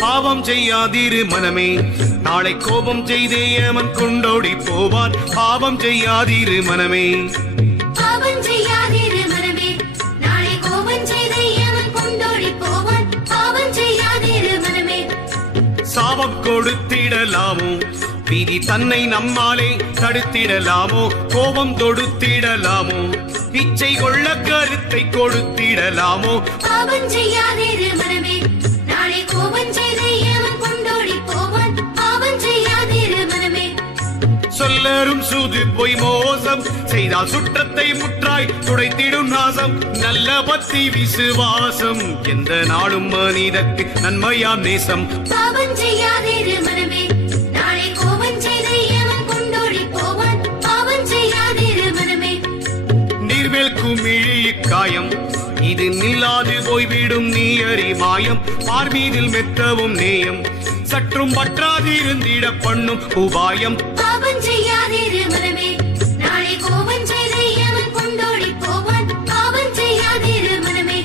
பாவம் செய்யாதிரு மனமே, நாளை கோபம் செய்தே ஏமன் கொண்டோடி போவான். பாவம் செய்யாதிரு மனமே, பாவம் செய்யாதிரு மனமே, நாளை கோபம் செய்தே ஏமன் கொண்டோடி போவான். பாவம் செய்யாதிரு மனமே. சாபம் கொடுத்திடலாமோ, விதி தன்னை நம்மாலே தடுத்திடலாமோ, கோபம் தொடுத்திடலாமோ, இச்சை கொள்ள கருத்தை கொடுத்திடலாமோ. பாவம் செய்யாதிரு மனமே, நாளை கோபம் செய்தே ஏமன் கொண்டோடி போவான். பாவம் செய்யாதிரு மனமே. சொல்லரும் சூது பொய் மோசம் செய்தால் சுற்றத்தை முற்றாய் துடைத்திடும் நாசம். நல்ல பக்தி விசுவாசம் எந்த நாளும் மனிதற்கு நன்மையாம் நேசம். பாவம் செய்யாதிரு மனமே, நாளை கோபம் செய்தே ஏமன் கொண்டோடி போவான். பாவம் செய்யாதிரு மனமே. நீர்மேல் குமிழி காயம் இது நில்லாது போய்விடும் நீ அறி மாயம். பார்மீதில் மெத்தவும் நேயம் சற்றும் பற்றாதிருந்திட பண்ணும் உபாயம். பாவம் செய்யாதிரு மனமே, நாளை கோபம் செய்தே ஏமன் கொண்டோடி போவான். பாவம் செய்யாதிரு மனமே.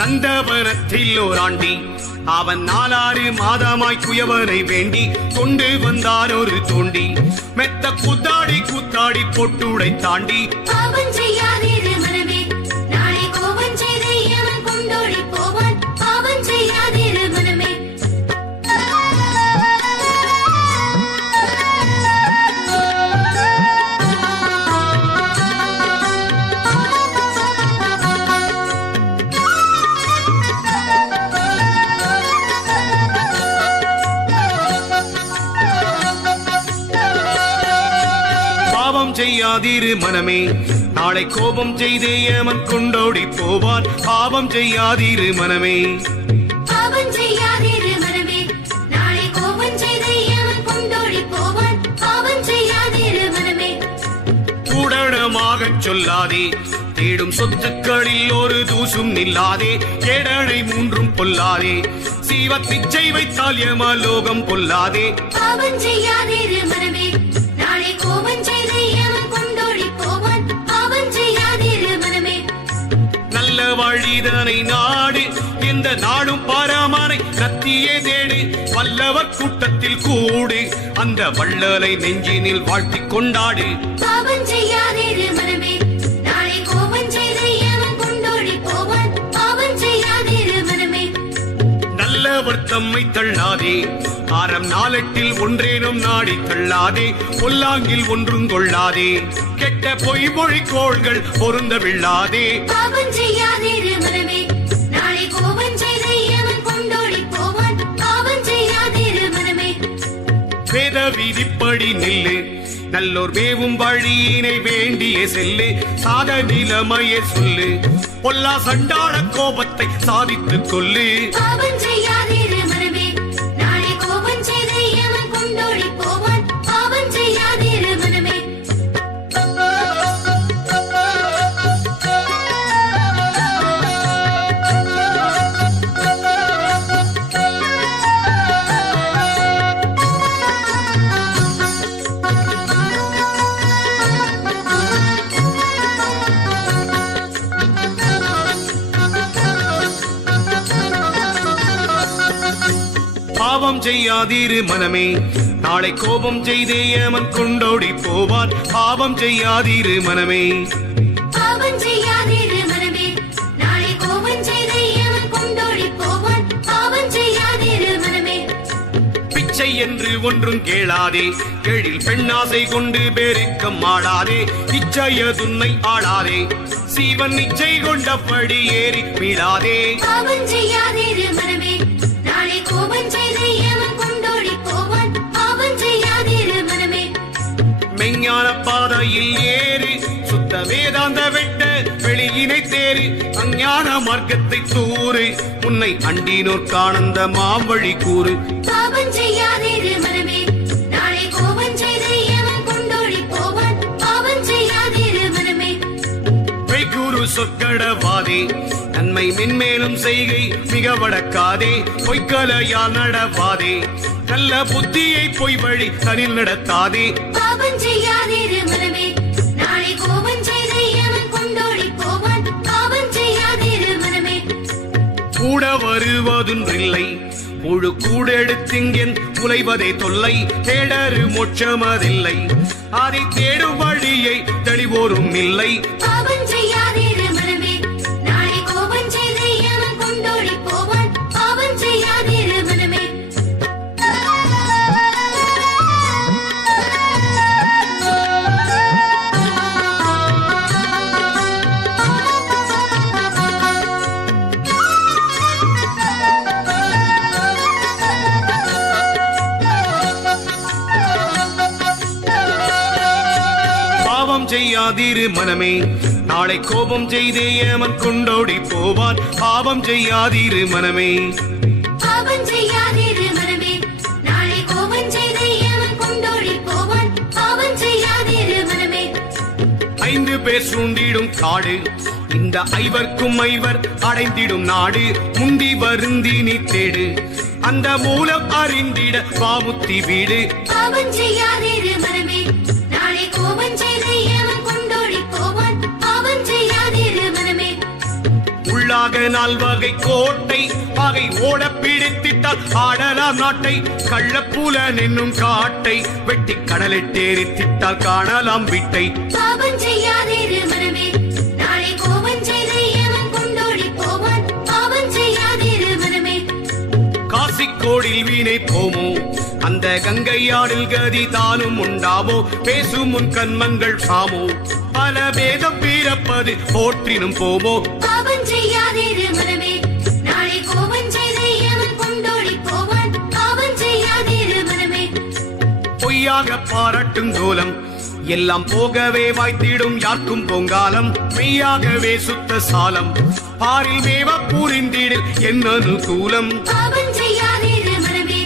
நந்தவனத்தில் ஓராண்டி அவன் 4 மாதமாய் குயவனை வேண்டி கொண்டு வந்தார் ஒரு தோண்டி. மெத்த கூத்தாடி கூத்தாடி பொட்டுடை தாண்டி. பாவம் செய்யாதிரு மனமே, நாளை கோபம் செய்தே ஏமன் கொண்டோடி போவான். பாவம் செய்யாதிரு மனமே. பாவம் செய்யாதிரு மனமே, நாளை கோபம் செய்தே ஏமன் கொண்டோடி போவான். பாவம் செய்யாதிரு மனமே, பாவம் செய்யாதிரு மனமே, நாளை கோபம் செய்தே ஏமன் கொண்டோடி போவான். பாவம் செய்யாதிரு மனமே. கூடமாகச் சொல்லாதே, தேடும் சொத்துக்களில் ஒரு தூசும் நில்லாதே. ஏடனை 3 பொல்லாதே, சீவ பிச்சை வைத்தால் ஏமலோகம் பொல்லாதே. பாவம் செய்யாதிரு மனமே, நாளை கோபம் செய்தே ஏமன் கொண்டோடி போவான். பாவம் செய்யாதிரு மனமே. நல்ல வழிதனை நாடு, எந்த நாடும் பாராமனை கத்தியே தேடு. வல்லவர் கூட்டத்தில் கூடு, அந்த வள்ளலை நெஞ்சினில் வாழ்த்திக் கொண்டாடு. பாவம் செய்யாதிரு மனமே, நாளை கோபம் செய்தே ஏமன் கொண்டோடி போவான். பாவம் செய்யாதிரு மனமே. நல்லவர் தம்மை தள்ளாதே, ஆரம் 4 ஒன்றேனும் நாடி தள்ளாதே. பொல்லாங்கில் ஒன்றும் கொள்ளாதே, கெட்ட பொய் மொழி கோள்கள் பொருந்த விழாதே. பாவம் செய்யாதிரு மனமே, நாளை கோபம் செய்தே ஏமன் கொண்டோடி போவான். பாவம் செய்யாதிரு மனமே. வேத விதிப்படி நில்லு, நல்லோர் மேவும் வழியினை வேண்டிய செல்லு. சாத நிலைமையை சொல்லு, பொல்லா சண்டாள கோபத்தை சாதித்துக் கொள்ளு. பாவம் செய்யாதிரு மனமே, நாளை கோபம் செய்தே ஏமன் கொண்டோடி போவான். பாவம் செய்யாதிரு மனமே. பாவம் செய்யாதிரு மனமே, நாளை கோபம் செய்தே ஏமன் கொண்டோடி போவான். பாவம் செய்யாதிரு மனமே, பாவம் செய்யாதிரு மனமே, நாளை கோபம் செய்தே ஏமன் கொண்டோடி போவான். பாவம் செய்யாதிரு மனமே. பிச்சை என்று ஒன்றும் கேளாதே, எழில் பெண்ணாசை கொண்டு பேருக்கம் ஆடாதே. இச்சையதுன்னை ஆளாதே, சீவன் இச்சை கொண்டபடி ஏறி மீளாதே. பாவம் செய்யாதிரு மனமே, நாளை கோபம் செய்தே ஏமன் கொண்டோடி போவான். பாவம் செய்யாதிரு மனமே. மெஞ்ஞான பாதையில் ஏறு, சுத்த வேதாந்த வெட்ட வெளியினை தேடு. ஏறு அஞ்ஞான மார்க்கத்தை தூறு உன்னை அண்டினோர் காணந்த மாவழி கூறு பாவம் செய்யாதிரு மனமே நாளை கோபம் செய்து எவன் கொண்டோடி போவான் பாவம் செய்யாதிரு மனமே பொய்கூறு சொற்கடவாதே நன்மை மென்மேலும் செய்கை மிக வடக்காதே பொய்க்கலையால் நடவாதே நல்ல புத்தியை பொய் வழி தனில் நடத்தாதே பாவம் செய்யாதிரு மனமே நாளை கோபம் செய்து எவன் கொண்டோடி போவான் பாவம் செய்யாதிரு மனமே கூட வருவதொன்றில்லை முழு கூடெடுத்திங்கென் உலைவதே தொல்லை தேடரு மோட்சமதில்லை அதை தேடும் வழியை தெளிவோரும் இல்லை பாவம் செய்யாதிரு மனமே நாளை கோபம் செய்து எவன் கொண்டோடி போவான் பாவம் செய்யாதிரு மனமே பாவம் செய்யாதிரு மனமே நாளை கோபம் செய்தே ஏமன் கொண்டோடி போவான் பாவம் செய்யாதிரு மனமே பாவம் செய்யாதிரு மனமே நாளை கோபம் செய்து எவன் கொண்டோடி போவான் பாவம் செய்யாதிரு மனமே 5 பேர் சூண்டிடும் காடு இந்த ஐவர்க்கும் ஐவர் அடைந்திடும் நாடு முந்தி வருந்தி நீ தேடு அந்த மூலம் அறிந்திட பாமுத்தி வீடு பாவம் செய்யாதிரு மனமே நாளை கோபம் செய்து எவன் கொண்டோடி போவான் பாவம் செய்யாதிரு மனமே உள்ளாக நால்வகை கோட்டை பகை ஓட பிடித்திட்டால் ஆடலாம் நாட்டை கள்ளப்புலன் என்னும் காட்டை வெட்டி கடலிட்டேரித்திட்டால் காணலாம் விட்டை பாவம் செய்யாதிரு மனமே நாளை கோபம் செய்து எவன் கொண்டோடி போவான் பாவம் செய்யாதிரு மனமே காசிக்கோடில் வீணை போமோ அந்த கங்கையாடில் கதி தானும் உண்டாமோ பேசும் முன் கண்மங்கள் சாமோ பல பேதம் பீரப்பது போற்றினும் போமோ பாவம் செய்யாதிரு மனமே நாளை கோபம் செய்து எவன் கொண்டோடி போவான் பாவம் செய்யாதிரு மனமே பொய்யாக பாராட்டும் கோலம் எல்லாம் போகவே வாய்த்திடும் யாருக்கும் பொங்காலம் மெய்யாகவே சுத்த சாலம் பாரில் மேவ புரிந்திடில் என்ன அனுகூலம் பாவம் செய்யாதிரு மனமே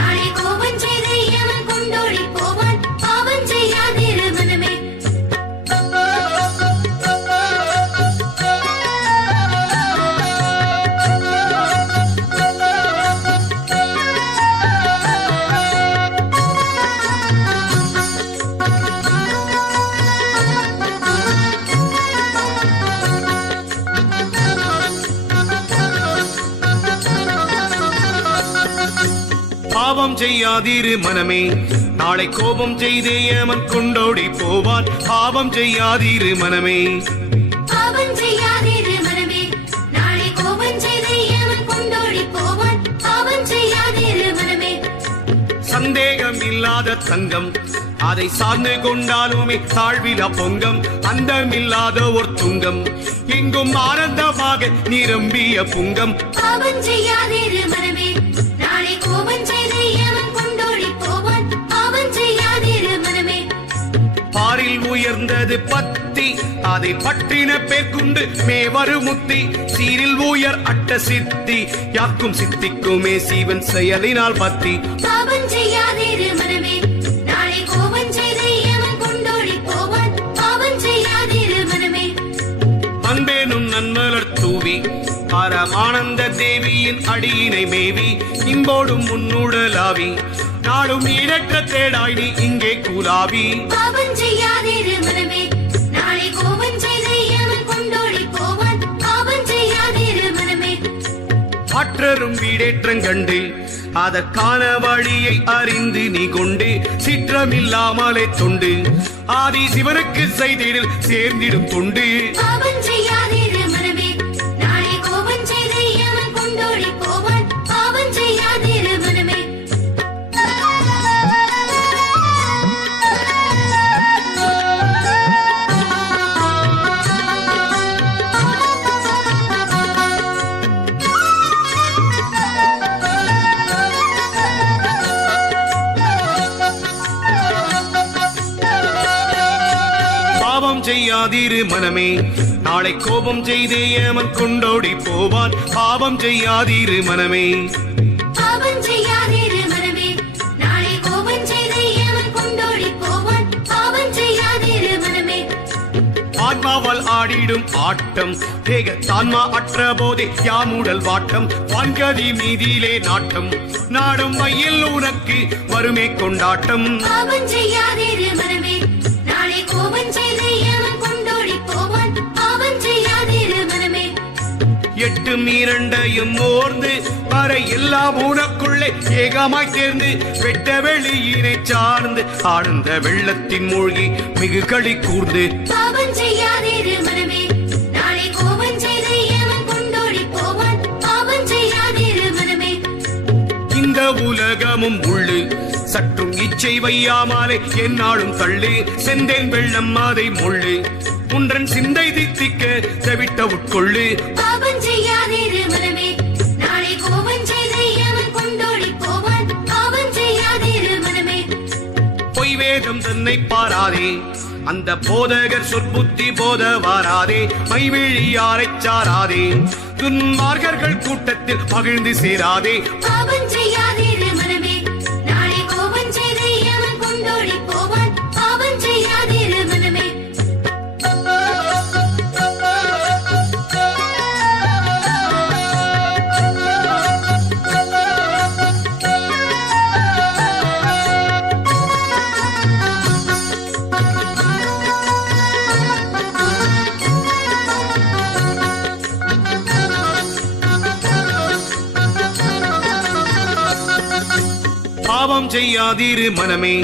நாளை கோபம் செய்து எவன் கொண்டோடி போவான் பாவம் செய்யாதிரு மனமே பாவம் செய்யாதிரு மனமே நாளை கோபம் செய்தே ஏமன் கொண்டோடி போவான் பாவம் செய்யாதிரு மனமே பாவம் செய்யாதிரு மனமே நாளை கோபம் செய்து எவன் கொண்டோடி போவான் பாவம் செய்யாதிரு மனமே சந்தேகம் இல்லாத தங்கம் அதை சார்ந்து கொண்டாலுமே தாழ்வில பொங்கம் அந்தமில்லாத ஒரு துங்கம் எங்கும் ஆனந்தமாக நிரம்பிய புங்கம் பாவம் செய்யாதிரு மனமே நாளை கோபம் செய்து எவன் கொண்டோடி போவான் பாவம் செய்யாதிரு மனமே பாரில் உயர்ந்தது பத்தி அதை பற்றின பேர்க்குண்டு மேவரு முத்தி சீரில் உயர் அட்ட சித்தி யாக்கும் சித்திக்குமே சீவன் செயலினால் பத்தி பாவம் செய்யாதிரு மனமே நாளை கோபம் செய்து எவன் கொண்டோடி போவான் பாவம் செய்யாதிரு மனமே அன்பேனும் நன்மலர் தூவி பரமானந்த தேவியின் அடியினை மேவி இன்போடும் முன்னுடலாவி நாடும் ஈடற்ற தேடாய் நீ இங்கே கூலாவி பாவம் செய்யாதிரு மனமே நாளை கோபம் செய்து எவன் கொண்டோடி போவான் பாவம் செய்யாதிரு மனமே ஆற்றரும் வீடேற்றங்கண்டு அதற்கான வழியை அறிந்து நீ கொண்டு சிற்றமில்லாமலே தொண்டு ஆதி சிவனுக்கு செய்திடில் சேர்ந்திடும் தொண்டு பாவம் செய்யாதிரு மனமே நாளை கோபம் செய்து எவன் கொண்டோடி போவான் பாவம் செய்யாதிரு மனமே பாவம் செய்யாதிரு மனமே நாளை கோபம் செய்தே அவன் கொண்டோடி போவான் பாவம் செய்யாதீரு மனமே பாவம் செய்யாதீரு மனமே நாளை கோபம் செய்து அவன் கொண்டோடி போவான் பாவம் செய்யாதீரு மனமே ஆத்மாவால் ஆடிடும் ஆட்டம் தேகத்தான்மா அற்ற போதே யாமுடல் வாட்டம் வான்கதி மீதியிலே நாட்டம் நாடும் மையில் உனக்கு வருமே கொண்டாட்டம் பாவம் செய்யாதீரு மனமே நாளை கோபம் செய்து அவன் கொண்டோடி போவான் பாவம் செய்யாதீரு மனமே எட்டும் இரண்டையும் ஓர்ந்து வரை எல்லாம் உனக்குள்ளே ஏகமாய் தேர்ந்து வெட்ட வெளியினை சார்ந்து ஆழ்ந்த வெள்ளத்தின் மூழ்கி மிகு களி கூர்ந்து பாவம் செய்யாதீரு மனமே நாளை கோபம் செய்து அவன் கொண்டோடி போவான் பாவம் செய்யாதீரு மனமே இந்த உலகமும் உள்ளு சற்றும் இச்சை வையாமலே என்னாலும் தள்ளு செந்தேன் வெள்ளம் அதை முள்ளு உன்றன் சிந்தை தித்திக்க தவிட்ட உட்கொள்ளு பாவம் செய்யாதீரு மனமே நாளை கோபம் செய்து அவன் கொண்டோடி போவான் பாவம் செய்யாதீரு மனமே பொய் வேதம் தன்னை பாராதே அந்த போதகர் சொற்புத்தி போத வாராதே மைவிழியாரைச் சாராதே துன்மார்கர்கள் கூட்டத்தில் மகிழ்ந்து சேராதே பாவம் செய்யாதீரு மனமே நாளை கோபம் செய்து அவன் கொண்டோடி போவான் பாவம் செய்யாதீரு மனமே பாவம் செய்யாதீரு மனமே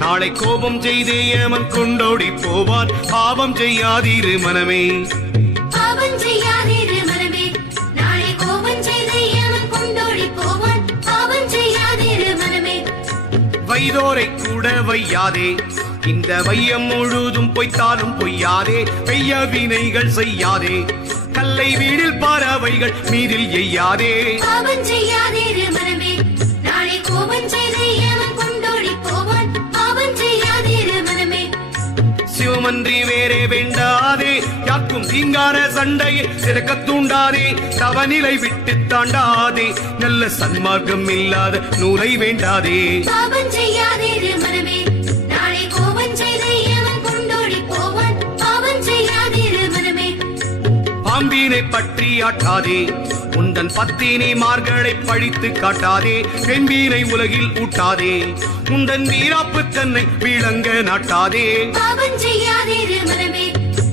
நாளை கோபம் செய்தே அவன் கொண்டோடி போவான் பாவம் செய்யாதீரு மனமே பாவம் செய்யாதீரு மனமே நாளை கோபம் செய்து அவன் கொண்டோடி போவான் பாவம் செய்யாதீரு மனமே வைதோரை கூட வையாதே இந்த வையம் முழுதும் பொய்த்தாலும் பொய்யாதே பெய்ய வினைகள் செய்யாதே கல்லை வீடில் பறவைகள் மீதில் எய்யாதே பாவம் செய்யாதீரு மனமே நாளை கோபம் செய்து அவன் கொண்டோடி போவான் பாவம் செய்யாதீரு மனமே சிவமன்றி வேறே வேண்டாதே யாக்கும் தீங்கான சண்டையை சிறக்க தூண்டாதே தவநிலை விட்டு தாண்டாதே நல்ல சன்மார்க்கம் இல்லாத நூலை வேண்டாதே பாவம் செய்யாதீரு மனமே நாளை கோபம் செய்து அவன் கொண்டோடி போவான் பாவம் செய்யாதீரு மனமே பாம்பினை பற்றி ஆட்டாதே உந்தன் பத்தினி மார்களை பழித்து காட்டாதே வெண்பீனை உலகில் ஊட்டாதே உந்தன் வீராப்பு தன்னை விளங்க நாட்டாதே பாவம் செய்யாதீரு மனமே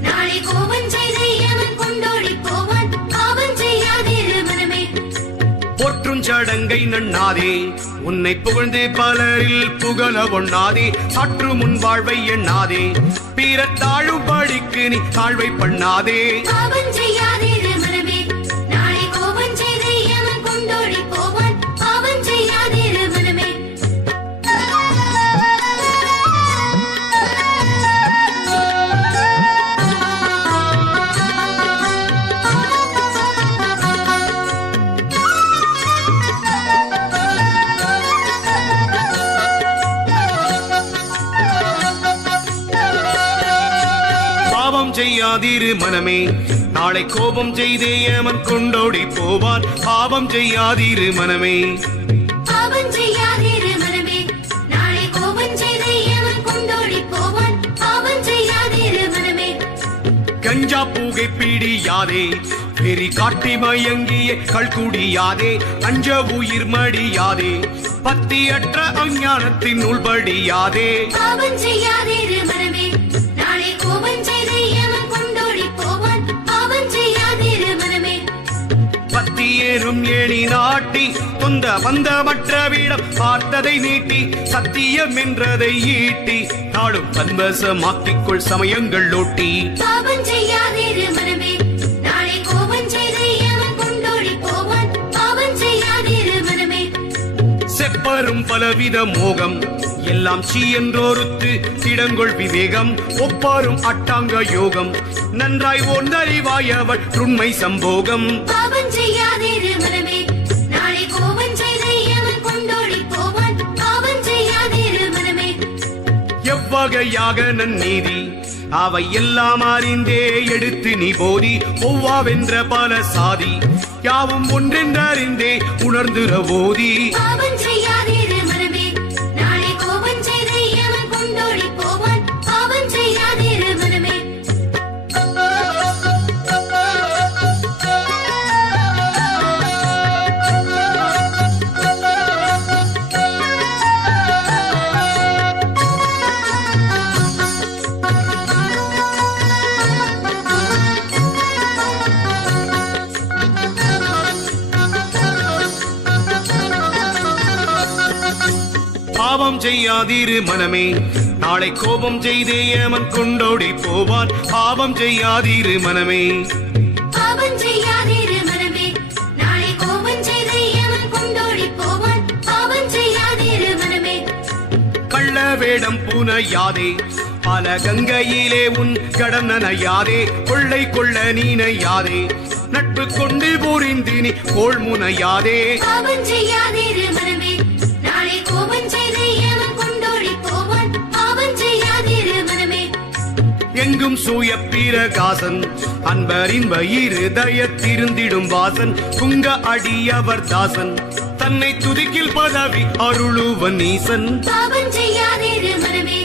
நாளை கோபம் செய்து அவன் கொண்டோடி போவான் பாவம் செய்யாதீரு மனமே போற்றும் சடங்கை நண்ணாதே உன்னை புகழ்ந்து பலரில் புகழ ஒண்ணாதே சற்று முன் வாழ்வை எண்ணாதே பிற தாழும்படிக்கு நீ தாழ்வை பண்ணாதே பாவம் செய்யாதீரு மனமே நாளை கோபம் செய்து அவன் கொண்டோடி போவான் பாவம் செய்யாதீரு மனமே பாவம் செய்யாதீரு மனமே நாளை கோபம் செய்தே அவன் கொண்டோடி போவான் பாவம் செய்யாதீரு மனமே பாவம் செய்யாதீரு மனமே நாளை கோபம் செய்து அவன் கொண்டோடி போவான் பாவம் செய்யாதீரு மனமே கஞ்சா பூகை பீடியாதே பெரி காட்டி மயங்கிய கல்குடியாதே அஞ்ச உயிர் மடியாதே பத்தியற்ற அஞ்ஞானத்தின் உள்படியாதே பாவம் செய்யாதீரு மனமே நாளை கோபம் செய்து அவன் கொண்டோடி போவான் பாவம் செய்யாதீரு மனமே பத்தியேறும் ஏணி நாட்டி தொந்த வந்த மற்ற வீடம் பார்த்ததை நீட்டி சத்தியம் என்றதை ஈட்டி நாடும் தன்வசமாக்கிக்கொள் சமயங்கள் ஓட்டி பாவம் செய்யாதீரு மனமே நாளை கோபம் செய்து அவன் கொண்டோடி போவான் பாவம் செய்யாதீரு மனமே செப்பரும் பலவித மோகம் எல்லாம் சீ என்றோருத்து திடங்கொள் விவேகம் ஒப்பாரும் அட்டாங்க யோகம் நன்றாய் ஓர்ந்தறிவாயவள் உண்மை சம்போகம் பாவம் செய்யாதீரு மனமே நாளை கோபம் செய்து அவன் கொண்டோடி போவான் பாவம் செய்யாதீரு மனமே எவ்வகையாக நன்னீதி அவை எல்லாம் அறிந்தே எடுத்து நீ போதி ஒவ்வாவென்ற பல சாதி யாவும் ஒன்றென்றறிந்தே உணர்ந்துற போதி பாவம் செய்யாதிரு மனமே நாளை கோபம் செய்து எவன் கொண்டோடி போவான் பாவம் செய்யாதிரு மனமே பாவம் செய்யாதிரு மனமே நாளை கோபம் செய்தே ஏமன் கொண்டோடி போவான் பாவம் செய்யாதிரு மனமே பாவம் செய்யாதிரு மனமே நாளை கோபம் செய்து எவன் கொண்டோடி போவான் பாவம் செய்யாதிரு மனமே கள்ள வேடம் புனையாதே பல கங்கையிலே உன் கடம் நனையாதே கொள்ளை கொள்ள நீனையாதே நட்பு கொண்டு புரிந்தினி கோள் முனையாதே பாவம் செய்யாதிரு மனமே நாளை கோபம் செய்து எவன் கொண்டோடி போவான் பாவம் செய்யாதிரு மனமே எங்கும் சூய பிரகாசன் அன்பரின் இருதயத்திருந்திடும் வாசன் குங்க அடியவர் தாசன் தன்னை துதிக்கில் பதவி அருளுவன் ஈசன் பாவம் செய்யாதிரு மனமே